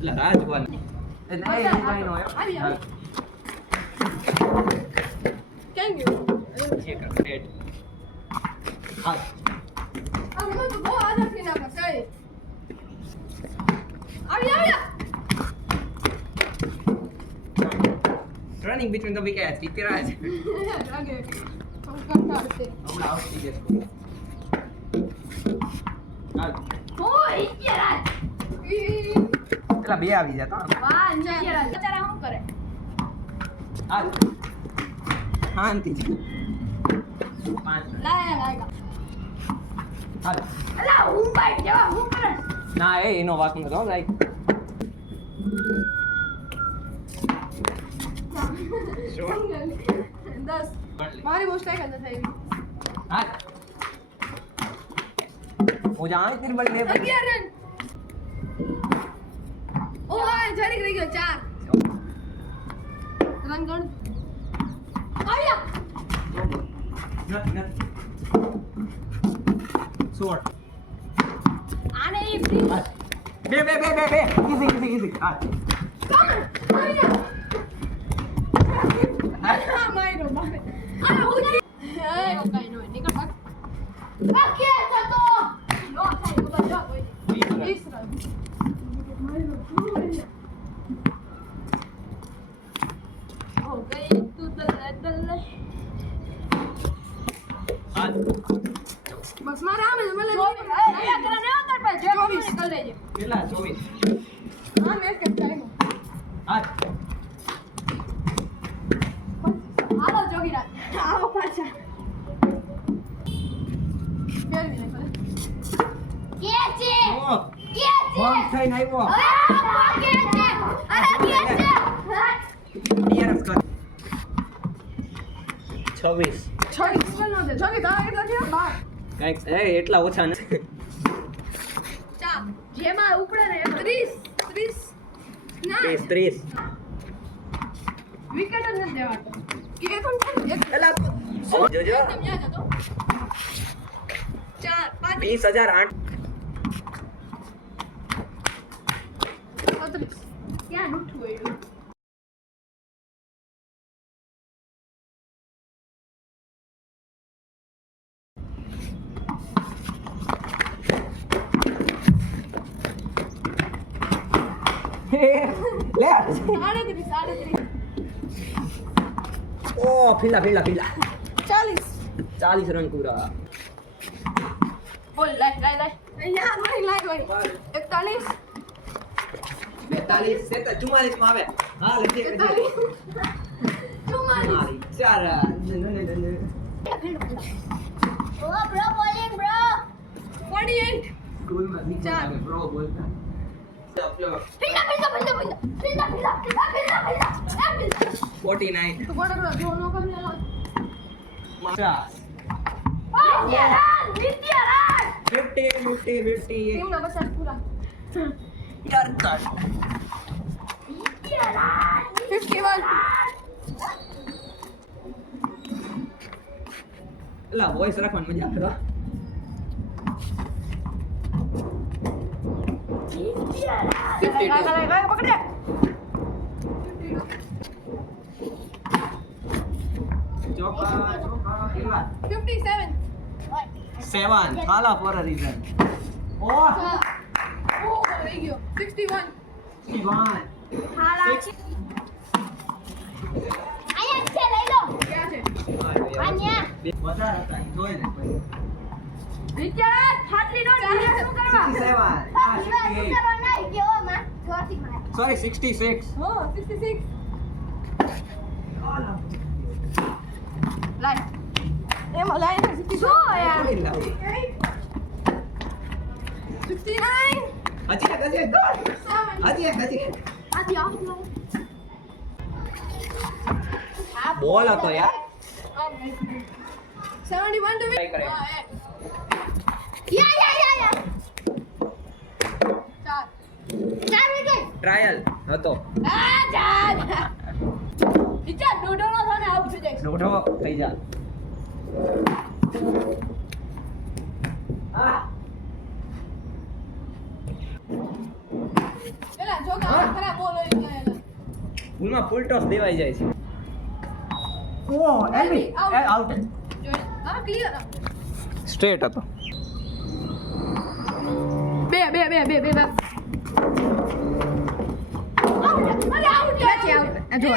લા રાજવાન એ નહીં નો આવી કેમ ગયો એક રેડ હા આ તો બહુ આદર થી ના કસાય આવી running between the wickets ટીપેરાજ લાગે તો કંટાળ છે હમણાં આવતી જશે હાલ ઓય ઈરાજ પેલા બે આવી જતા વાહ ઈરાજ બચારા શું કરે હાલ શાંતિ છે પાંચ લાયા હાલ અલા હું બાઈક જેવા હું કરે ના એનો વાક નતો લાઈક 10 મારી બહુ સ્ટ્રાઇક અંદર થઈ હાલ હું જાણ તેરી બળ લે 11 રન ઓય જરી રહી ગયો 4 રન ગણ આયા નથી 16 આને એ ફ્રી બે ઈઝી હાલ કમ આયા આ મારો મારે આ હું એ કઈ નો નીકળ ભાગ ઓકે તો નો થાય તો જો કોઈ 20 રન ઓ ગઈ તું દલ હાલ બસ મારા આમે મને એ કરે ને અંદર પર જે 24 કર લેજે કેટલા 24 હા મેચ કે ટાઈમ હાલ હાલો જોગીરા આવો પાછા બેર મિલે કરે કે છે ઓ વોક થઈને આવ્યો હવે કે છે અરે કે છે ડીઆરએસ કર 26 છોડી સ્પેલ નો દે જોગી દા એટલા છે બાર કાઈક એટલા ઓછા નથી ચા જેમાં ઉપડે ને 30 ના 30 વિકેટ જ નથી દેવાતો કે કોણ એક એલા જોજો એકદમ યાદ હતો 4 5 20008 35 ક્યાં ઉઠવું એડું લે 38 ઓ ફીલા 40 40 રન પૂરા બોલ લાય યાર મારી લાય હોય 41 42 44 માં આવે હા લખી દે 44 ચાર ઓ બ્રો બોલિંગ બ્રો 48 સ્કૂલ માં ચાર. બ્રો બોલતા ફિલ્ડા 49 તો કોણ કરો જો નો કમ લે 50 ટીમ ના બસ પૂરા 51 એલા વોઇસ રાખવાની મજા આવે ગાય પકડે ચોકા કેટલા 57 7 ખાલા ફોર અ રીઝન ઓ ઓ રહી ગયો 61 1 હાલા છે આયા છે લઈ લો ક્યાં છે આન્યા વધારે હતા જોઈ લે પછી વિચાર ફાટલી નો શું કરવા 67 હા 68 સોરી 66 હો 66 લાઈ એમાં લાઈ 62 યાર 69 હજી આજી આ બોલ હતો યાર 71 to Try કરે. યા ચાર વિકેટ ટ્રાયલ હતો આ ચાર વિચાર ડોડોનો થાને આઉટ થઈ જાય દોઢો થઈ જા ભૂલમાં ફૂલ ટોસ દેવાઈ જાય છે ઓ એલ્વી આઉટ હા ક્લિયર સ્ટ્રેટ હતો બે આઉટ જો